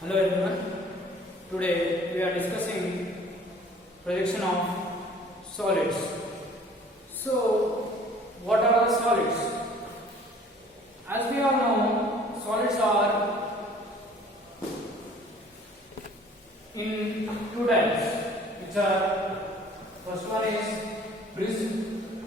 Hello everyone. Today we are discussing projection of solids. So, what are the solids? As we all know, solids are in two types, which are first one is prism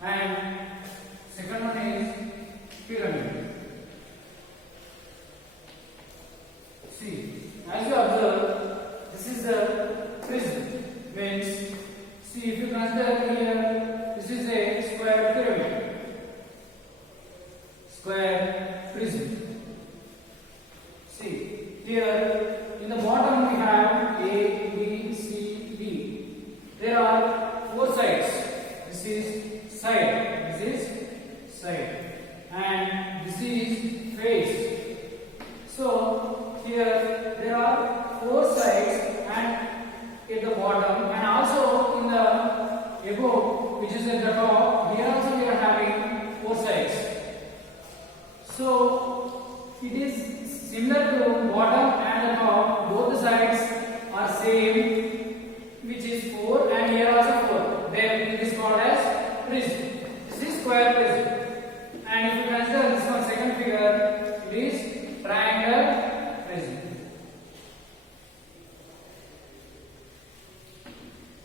and second one is pyramid. See, as you observe, this is the prism. Means, see, if you consider here, this is a square pyramid, square prism. See, here in the bottom we have A, B, C, D. There are four sides. This is side, this is side, and this is face. So here there are four sides and at the bottom, and also in the above, which is at the top, here also we are having four sides. So it is similar to bottom and the top, both the sides are same, which is 4, and here also 4. Then it is called as prism. This is square prism. And if you consider this one second figure, it is triangle prism.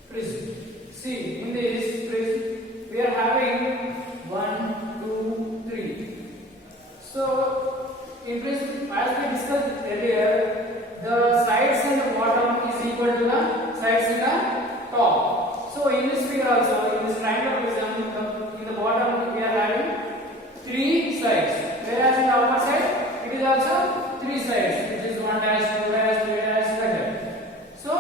Prism. See, in this prism, we are having 1, 2, 3. So, in prism, as we discussed earlier, the sides in the bottom is equal to the sides in the top. So, in this figure also, in this triangle prism, in the bottom we are having 3 sides, whereas in the upper side, it is also 3 sides, which is 1 dash, 2 dash, 3 dash, like that. So,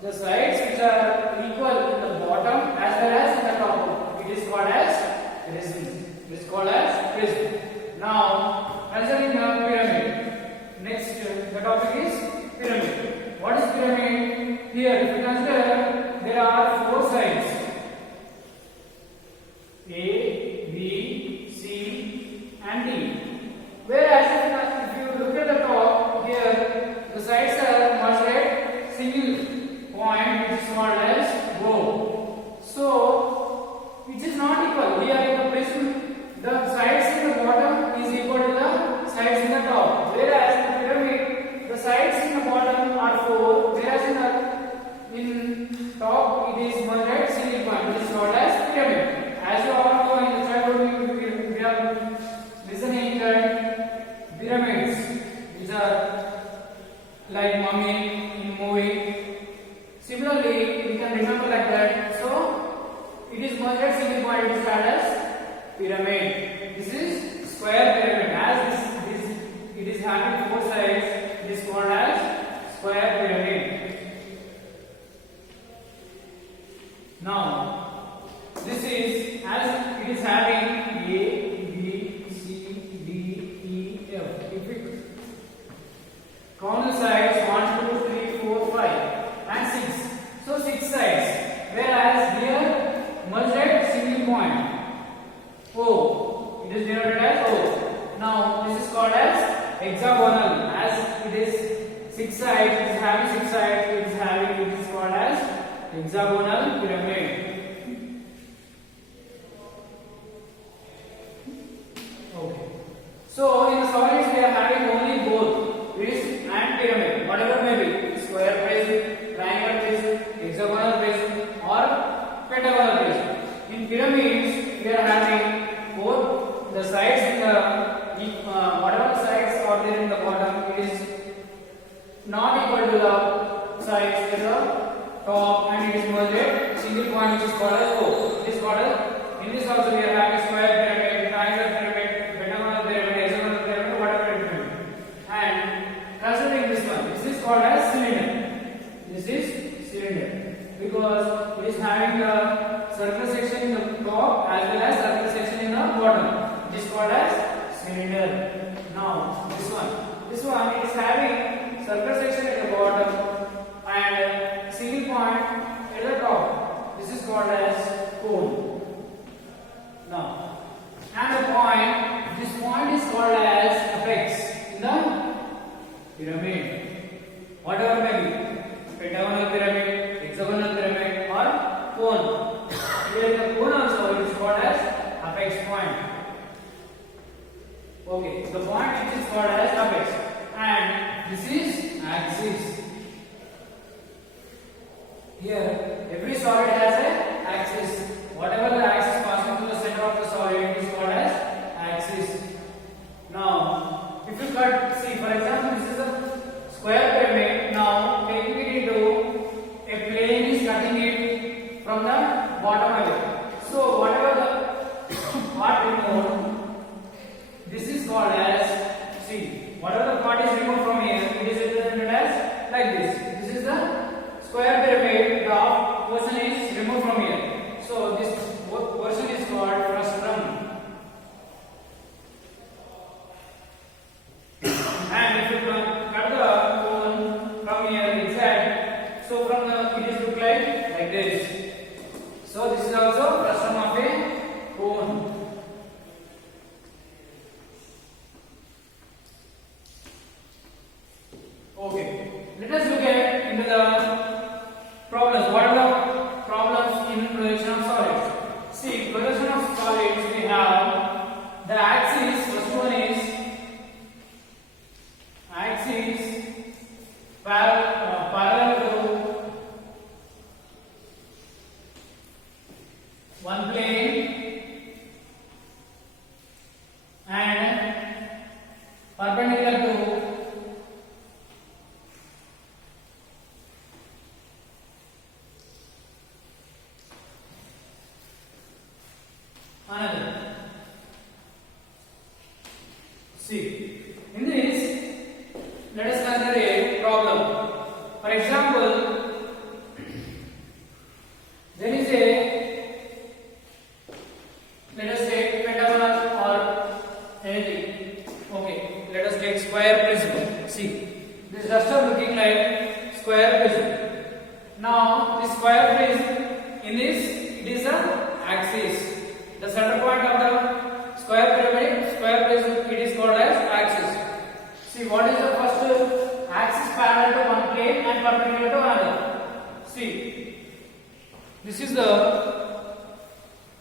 the sides which are equal in the bottom as well as in the top, it is called as prism. It is called as prism. Now, concerning the pyramid, next the topic is pyramid. What is pyramid? Here, if you consider, there are 4 sides: A, B, C, and D. Whereas if you look at the top, here the sides are merged at single point, which is called as O. So, which is not equal. Here in the prism, the sides in the bottom is equal to the sides in the top. Whereas in the pyramid, the sides in the bottom are 4. Whereas in top, it is merged at single point, which is called as pyramid. As you all know, in the childhood, we are listening that pyramids, which are like mummy in movie. Similarly, we can remember like that. So, it is merged at single point, it is called as pyramid. This is square pyramid. As it is having 4 sides, it is called as square pyramid. Now, this is as it is having A, B, C, D, E, F. If we count the sides 1, 2, 3, 4, 5 and 6. So 6 sides. Whereas here merged at single point O. It is denoted as O. Now this is called as hexagonal. As it is 6 sides, it is having 6 sides, it is called as hexagonal pyramid. Okay. So in the solids we are having only both prism and pyramid, whatever may be, square prism, triangle prism, hexagonal prism, or pentagonal prism. In pyramids we are having both the sides in the whatever the sides are there in the bottom, it is not equal to the sides in the top, and it is merged at single point, which is called as O. It is called as, in this also we are having square pyramid, triangle pyramid, pentagonal pyramid, hexagonal pyramid, whatever it may be. And considering this one, this is called as cylinder. This is cylinder because it is having a circle section in the top as well as circle section in the bottom. It is called as cylinder. Now this one is having circle section at the bottom and single point at the top. This is called as cone. Now, and the point, this point is called as apex in the pyramid, whatever may be, pentagonal pyramid, hexagonal pyramid, or cone. Here the cone also it is called as apex point. Okay, the point which is called as apex, and this is axis. Here every solid has a axis. Whatever the axis passing through the center of the solid it is called as axis. Now if you cut, see for example this is a square pyramid. Now taking it into a plane is cutting it from the bottom away. So whatever the part removed, this is called as, see, whatever the part is removed from here, it is represented as like this. This is the square pyramid. The portion is removed from here. So this portion is called frustum. And if you cut the cone from here inside, so from the it is look like this. So this is also frustum of a cone. Okay, let us look at into the problems. What are the problems in projection of solids? See, projection of solids we have the axis. First one is axis parallel to one plane and perpendicular to another. See, in this, let us consider a problem. For example, there is a, let us take pentagonal or anything. Okay, let us take square prism. See, this duster looking like square prism. Now, this square prism, in this, it is a axis. The center point of the square prism, it is called as axis. See, what is the first axis parallel to one plane and perpendicular to another? See, this is the,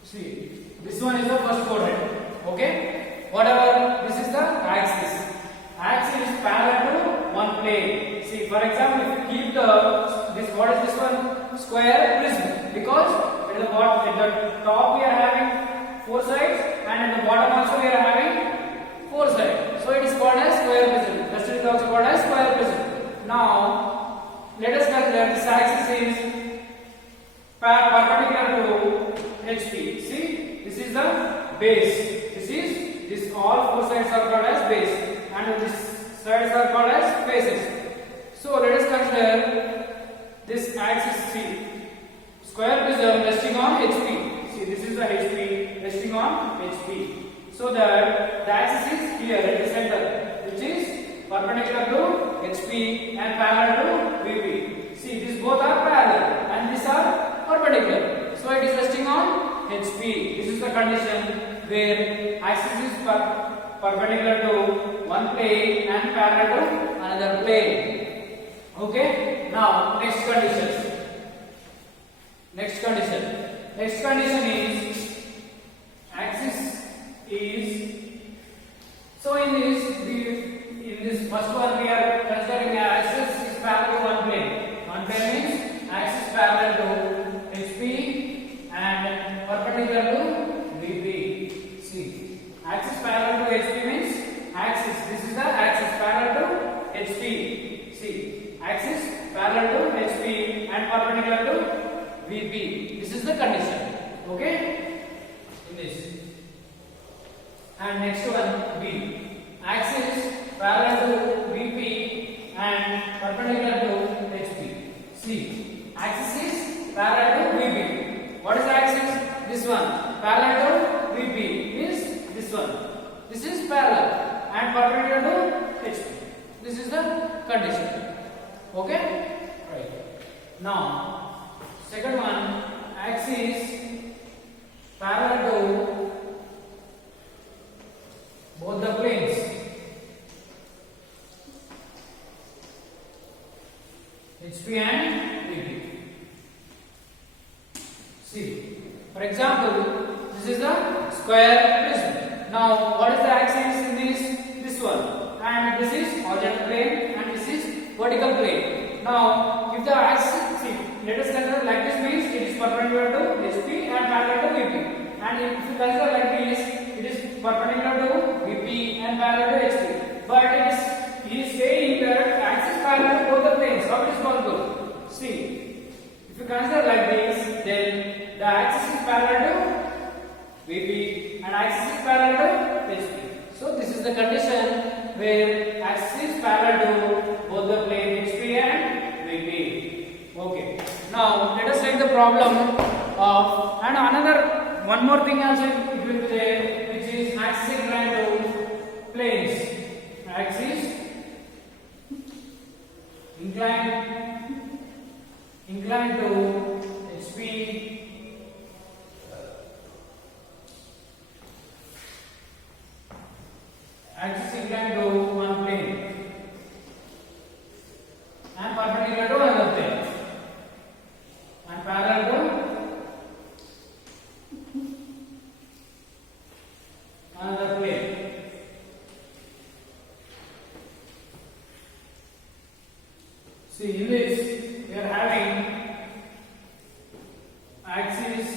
see, this one is the first quadrant. Okay, whatever, this is the axis. Axis is parallel to one plane. See, for example, if you keep the what is this one? Square prism, because at the bottom, at the top we are having 4 sides, and at the bottom also we are having 4 sides. So it is called as square prism. Rest is also called as square prism. Now let us consider this axis is perpendicular to HP. See, this is the base. This all 4 sides are called as base, and this sides are called as faces. So let us consider this axis. See, square prism resting on HP. See, this is the HP resting on HP. So that the axis is here at the center, which is perpendicular to HP and parallel to VP. See, these both are parallel and these are perpendicular. So it is resting on HP. This is the condition where axis is perpendicular to one plane and parallel to another plane. Okay. Now next condition. Next condition is axis is, so in this first one we are considering axis is parallel to one plane. One plane means axis parallel to HP and perpendicular to VP. See, axis parallel to HP means axis. This is the axis parallel to HP. See, axis parallel to HP and perpendicular to VP. This is the condition. Okay? In this. And next one, B. Axis parallel to VP and perpendicular to HP. See, axis is parallel to VP. What is the axis? This one. Parallel to VP is this one. This is parallel and perpendicular to HP. This is the condition. Okay? Right. Now, second one, axis parallel to both the planes. See, for example, this is the square prism. Now, what is the axis in this one? And this is horizontal plane, and this is vertical plane. Now, if the axis, see, let us consider like this means it is perpendicular to HP and parallel to VP. And if you consider like this, it is perpendicular to VP and parallel to HP. But he is saying that axis parallel to both the planes. How it is possible? See, if you consider like this, then the axis is parallel to VP and axis is parallel to HP. So this is the condition where axis is parallel to both the plane HP and VP. Okay. Now let us take the problem of and another one more thing also it will be there, which is axis inclined to planes. Axis inclined to HP axis inclined to one plane and perpendicular to another plane and parallel to another plane. See, in this we are having axis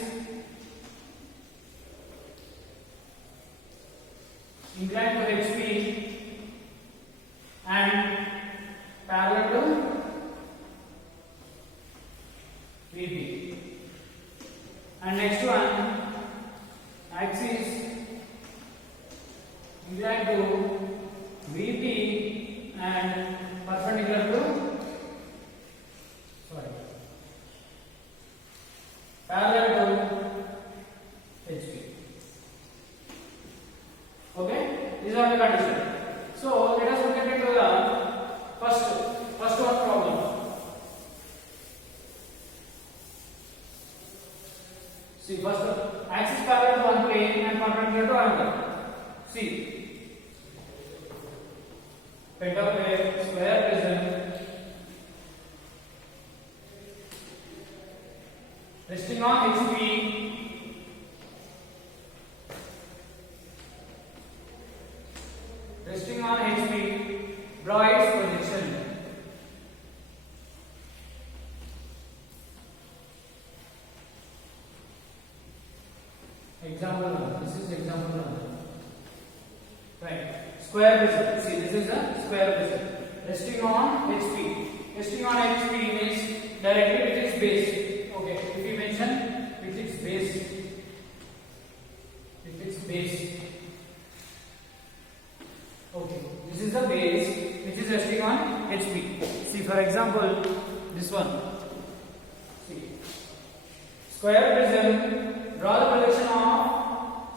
inclined to HP and parallel to VP. And next one, axis inclined to VP and perpendicular to parallel to HP. Okay, these are the conditions. So let us look into the first one problem. See, first axis parallel to one plane and perpendicular to another. See, pentaplane, square prism, resting on HP, draw its projection. Example 1. This is example 1. Right. Square prism. See, this is a square prism. Resting on HP. Resting on HP means directly with its base. Okay. If we mention with its base. With its base. Okay. This is the base which is resting on HP. See, for example, this one. See. Square prism. Draw the projection of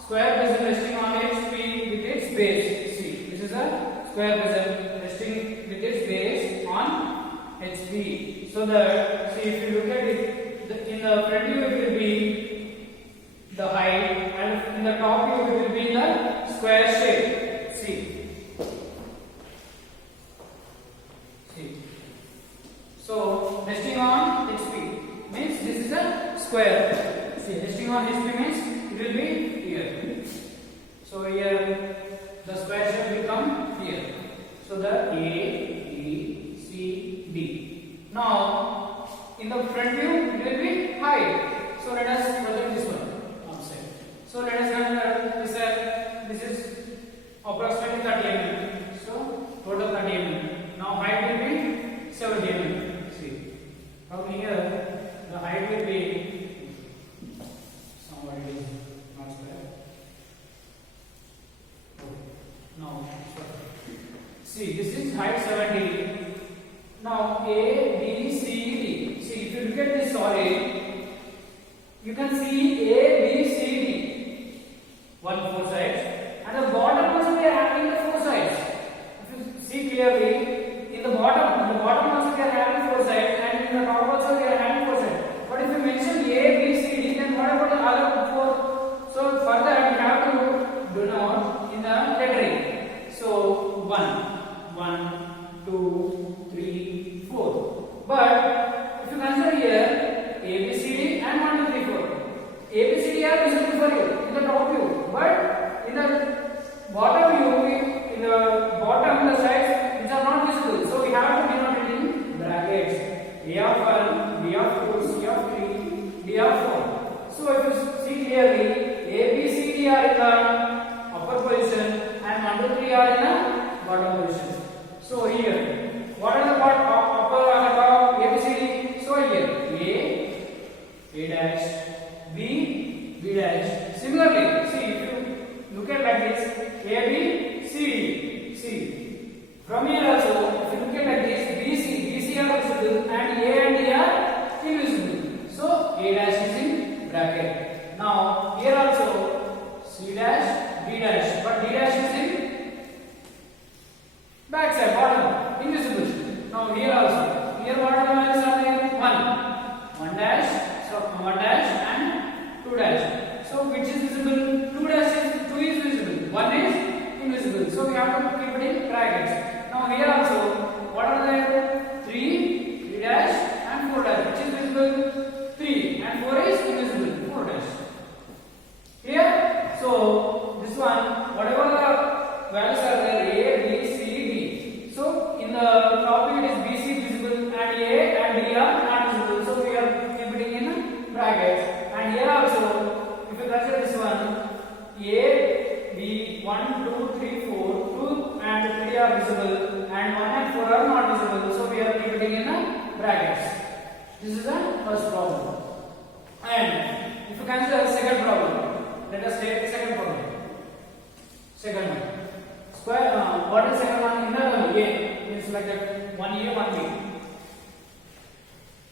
square prism resting on HP with its base. See, this is a square prism resting with its base on HP. So that, see, if you look at it, in the front view it will be the height, and in the top view it will be the square shape. See. So, resting on HP means this is a square. See, resting on HP means it will be here. So here the square shape will come here. So the A, B, C, D. Now in the front view it will be height. So let us project this one outside. So let us consider this is approximately 30 mm. So total 30 mm. Now height will be 70 mm. See, from here the height will be somewhat it is not square. Okay. Now see, this is height 70. Now A, B, C, D. See, if you look at this solid, you can see A, B, C, D. Four sides, and the bottom also we are having the four sides. If you see clearly, in the bottom also we are having four sides, and in the top also we are having four sides. But if you mention A, B, C, D, then what about the other four? So for that we have to denote in the lettering. So 1, 2, 3, 4. But if you consider here A, B, C, D and 1, 2, 3, 4. dash. Similarly, see if you look at like this, A, B, C, D. See, from here also, if you look at like this, BC are visible and A and D are invisible. So A dash is in bracket. Now here also C dash, D dash, but D dash is in backside, bottom, invisible. Now here also, here what are the values are there? 1 dash, so 1 dash and 2 dash. So which is visible? 2 is visible, 1 is invisible. So we have to keep it in brackets. Now here also, what are there? 3 dash and 4 dash. Which is visible? 3 and 4 is invisible, 4 dash. Here, so this one, whatever the values are there, A, B, C, D. So in the top view it is BC visible and A and D are not visible. So we are keeping in brackets. And here also, if you consider this one, A, B, 1, 2, 3, 4, 2 and 3 are visible and 1 and 4 are not visible. So we are keeping in brackets. This is the first problem. And if you consider the second problem, let us take second problem. Second one. Square. What is second one? Inner one. A means like that. 1A, 1B.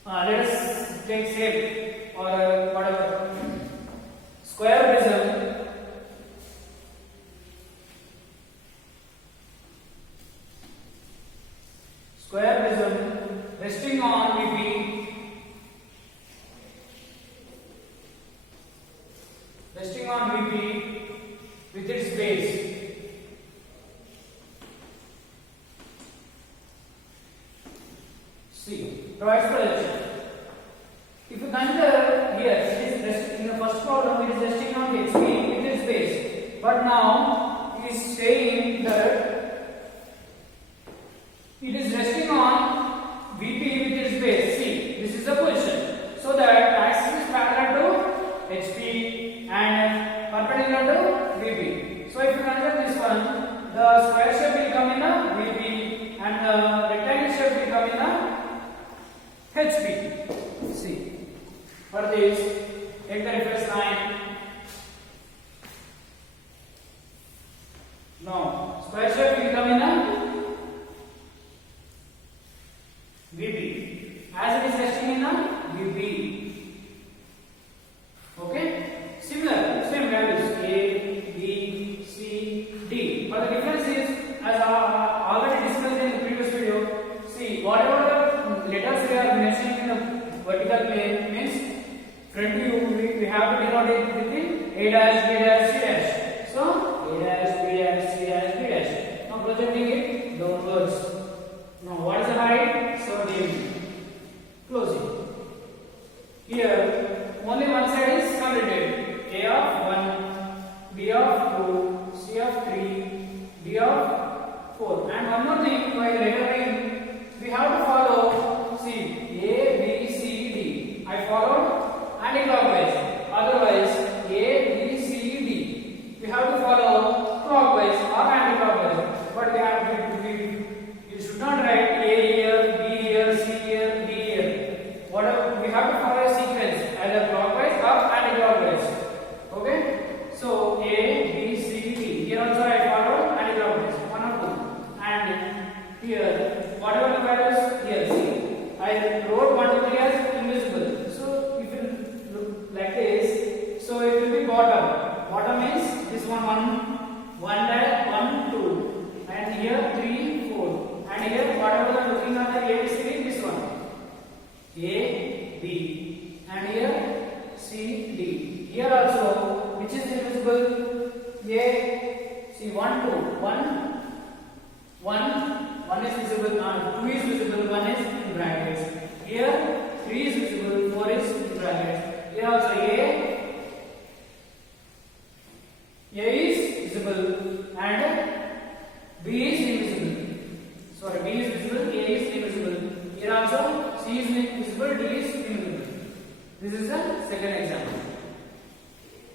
Let us take shape or whatever. Square prism. Square prism resting on VP. Resting on VP with its base. See, provides projection. If you consider here, it is resting in the first problem, it is resting on HP with its base. But now it is saying that it is resting on VP with its base. See, this is the position. So that axis is parallel to HP and perpendicular to VP. So if you consider this one, the square shape will come in a VP and the rectangle shape will come in a HP. See, for this, take the reference line. Now, square shape will come in a VP as it is resting in a VP. Okay? Similar, same values A, B, C, D. But the difference is, as I already discussed in the previous video, see, whatever the letters we are mentioning in the vertical plane means front view, we have to denote it with A dash, B dash, C dash. So, A dash, B dash, C dash, B dash. Now projecting it downwards. Now what is the height? 17. Closing. Here, only one side is completed. A of 1, B of 2, C of 3, D of 4. And one more thing, while lettering, we have to follow, see, A, B, C, D. I followed anti-clockwise. Otherwise, A, B, C, D. We have to follow clockwise or anti-clockwise. But we should not write A here, B here, C here, D here. Whatever, we have to follow a sequence, either clockwise or anti-clockwise. Okay? So A, B, C, D. Here also I followed anti-clockwise. 1 or 2. And here, whatever the values here, see, I wrote 1 to 3 as invisible. So if you look like this, so it will be bottom. Bottom means this one 1, 2, and here 3, 4. And here whatever the looking at the ABCD, this one. A, B, and here C, D. Here also, which is invisible? A, see 1, 2, 1 is visible, 2 is visible, 1 is in brackets. Here 3 is visible, 4 is in brackets. Here also A is visible and B is invisible. Sorry, B is visible, A is invisible. Here also C is visible, D is invisible. This is the second example.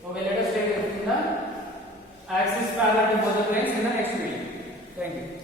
Okay, let us take the axis parallel to both the planes in the next video. Thank you.